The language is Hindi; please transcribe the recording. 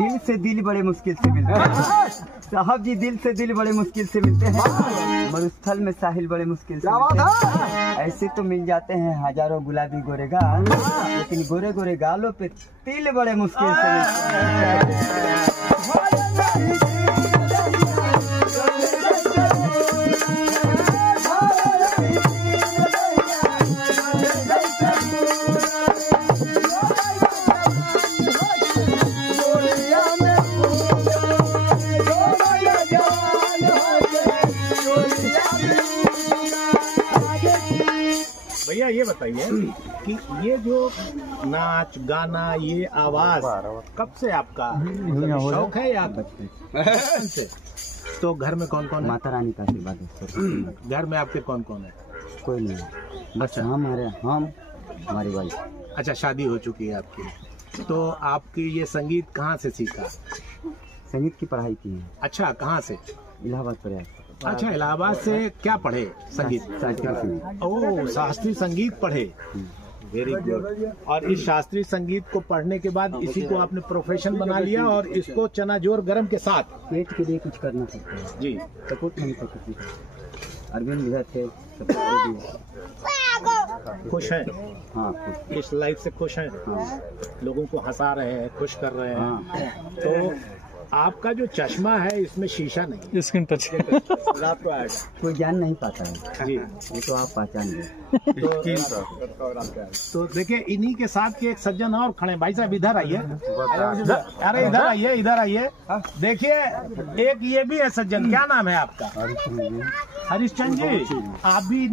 दिल से दिल बड़े मुश्किल से मिलते हैं साहब जी, दिल से दिल बड़े मुश्किल से मिलते हैं, मरुस्थल में साहिल बड़े मुश्किल से मिलते हैं। ऐसे तो मिल जाते हैं हजारों गुलाबी गोरे गाल, लेकिन गोरे गोरे गालों पे तिल बड़े मुश्किल से मिलते हैं। भैया ये बताइए कि ये जो नाच गाना, ये आवाज कब से आपका शौक है या बचपन से? तो घर में कौन कौन है? माता रानी का आशीर्वाद है। घर में आपके कौन कौन है? कोई नहीं, बस हम हमारी वाइफ। अच्छा, शादी हो चुकी है आपकी। तो आपकी ये संगीत कहाँ से सीखा? संगीत की पढ़ाई की है। अच्छा, कहाँ से? इलाहाबाद प्रयास। अच्छा, इलाहाबाद से क्या पढ़े? संगीत। ओह, शास्त्रीय संगीत पढ़े। Very good. और इस शास्त्रीय संगीत को पढ़ने के बाद इसी को आपने प्रोफेशन बना लिया और इसको चनाजोर गरम के साथ पेट के लिए कुछ करना पड़ता है जी। सपोर्ट नहीं कर सकती। अरविंद भैया थे, खुश हैं? हाँ खुश। इस लाइफ से खुश हैं? हाँ। लोगों को हंसा रहे हैं, खुश कर रहे हैं। हाँ। तो आपका जो चश्मा है इसमें शीशा नहीं, स्क्रीन टच रात को आएगा, कोई जान नहीं पाता है जी। ये तो आप पहचान गए। तो देखिए, इन्हीं के साथ के एक सज्जन और खड़े। भाई साहब इधर आइए, अरे इधर आइए, इधर आइए। देखिए, एक ये भी है सज्जन। क्या नाम है आपका? हरिश्चंद्र हरिश्चंद्र जी। आप भी